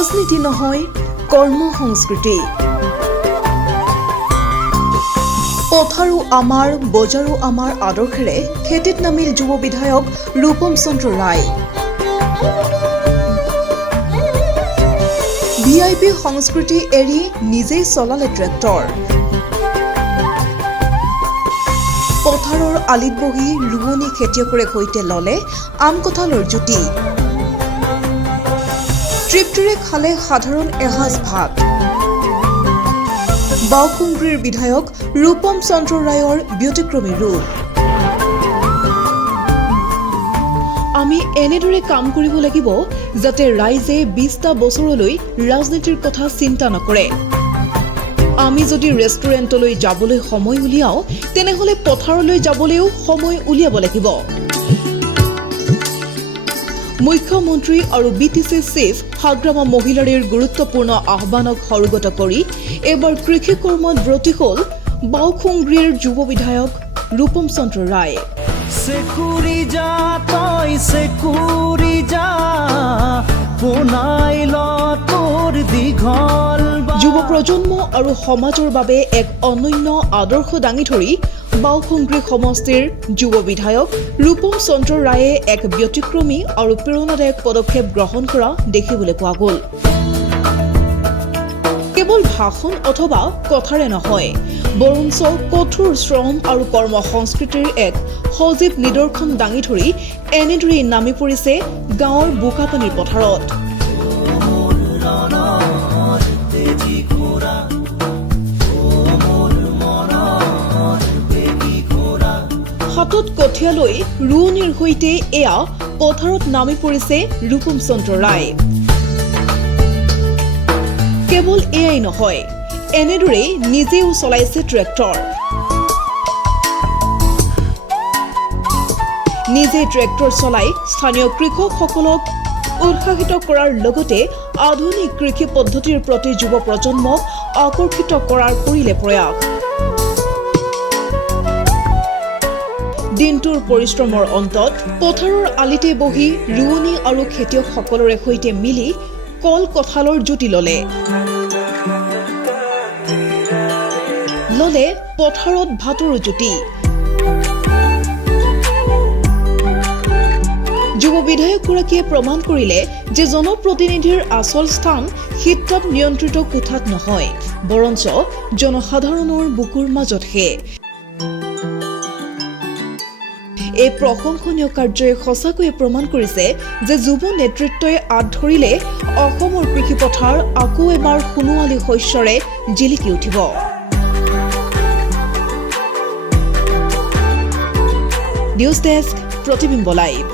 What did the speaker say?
ৰাজনীতি নহয় কৰ্ম সংস্কৃতি। পথাৰো আমাৰ বজাৰো আমাৰ আদৰ্শেৰে খেতিত নামিল যুৱ বিধায়ক ৰূপম চন্দ্ৰ ৰায়। VIP সংস্কৃতি এৰি নিজেই চলালে ট্ৰেক্টৰ। পথাৰৰ আলিত বহি ৰোৱনী খেতিয়কৰে সৈতে ললে আম কঁঠালৰ জুতি। তৃপ্তিৰে খালে সাধাৰণ এসাঁজ ভাত। বাওকুংগ্ৰীৰ বিধায়ক ৰূপম চন্দ্ৰ ৰায়ৰ ব্যতিক্ৰমী ৰূপ। আমি এনেদৰে কাম কৰিব লাগিব যাতে ৰাইজে ২০টা বছৰলৈ ৰাজনীতিৰ কথা চিন্তা নকৰে। আমি যদি ৰেষ্টুৰেণ্টলৈ যাবলৈ সময় উলিয়াও তেনেহলে পথাৰলৈ যাবলৈও সময় উলিয়াব লাগিব। মুখ্যমন্ত্ৰী আৰু BTC চিফ হাগ্ৰামা মহিলাৰীৰ গুৰুত্বপূৰ্ণ আহ্বানক সৰুগত কৰি এবাৰ কৃষি কৰ্মত ব্ৰতী হ'ল বাওকুংগ্ৰীৰ যুৱ বিধায়ক ৰূপম চন্দ্ৰ ৰায়। যুৱ প্ৰজন্ম আৰু সমাজৰ বাবে এক অনন্য আদৰ্শ দাঙি ধৰি বাওকুংগ্ৰী সমষ্টিৰ যুৱ বিধায়ক ৰূপম চন্দ্ৰ ৰায়ে এক ব্যতিক্ৰমী আৰু প্ৰেৰণাদায়ক পদক্ষেপ গ্ৰহণ কৰা দেখিবলৈ পোৱা গ'ল। কেৱল ভাষণ অথবা কথাৰে নহয়, বৰঞ্চ কঠোৰ শ্ৰম আৰু কৰ্ম সংস্কৃতিৰ এক সজীৱ নিদৰ্শন দাঙি ধৰি এনেদৰেই নামি পৰিছে গাঁৱৰ বোকাপানীৰ পথাৰত। হাতত কঠীয়া লৈ ৰোৱনীৰ সৈতে এয়া পথাৰত নামি পৰিছে ৰূপম চন্দ্ৰ ৰায়। কেৱল এয়াই নহয়, এনেদৰেই নিজেও চলাইছে ট্ৰেক্টৰ। নিজে ট্ৰেক্টৰ চলাই স্থানীয় কৃষকসকলক উৎসাহিত কৰাৰ লগতে আধুনিক কৃষি পদ্ধতিৰ প্ৰতি যুৱ প্ৰজন্মক আকৰ্ষিত কৰাৰ কৰিলে প্ৰয়াস। দিনটোৰ পৰিশ্ৰমৰ অন্তত পথাৰৰ আলিতে বহি ৰোৱনী আৰু খেতিয়কসকলৰে সৈতে মিলি কল কঁঠালৰ জুতি ললে পথাৰত ভাতৰো জুতি। যুৱ বিধায়কগৰাকীয়ে প্ৰমাণ কৰিলে যে জনপ্ৰতিনিধিৰ আচল স্থান শীততাপ নিয়ন্ত্ৰিত কোঠাত নহয়, বৰঞ্চ জনসাধাৰণৰ বুকুৰ মাজতহে। এই প্ৰশংসনীয় কাৰ্যই সঁচাকৈয়ে প্ৰমাণ কৰিছে যে যুৱ নেতৃত্বই আঁত ধৰিলে অসমৰ কৃষি পথাৰ আকৌ এবাৰ সোণোৱালী শস্যৰে জিলিকি উঠিব। নিউজ ডেস্ক, প্ৰতিবিম্ব লাইভ।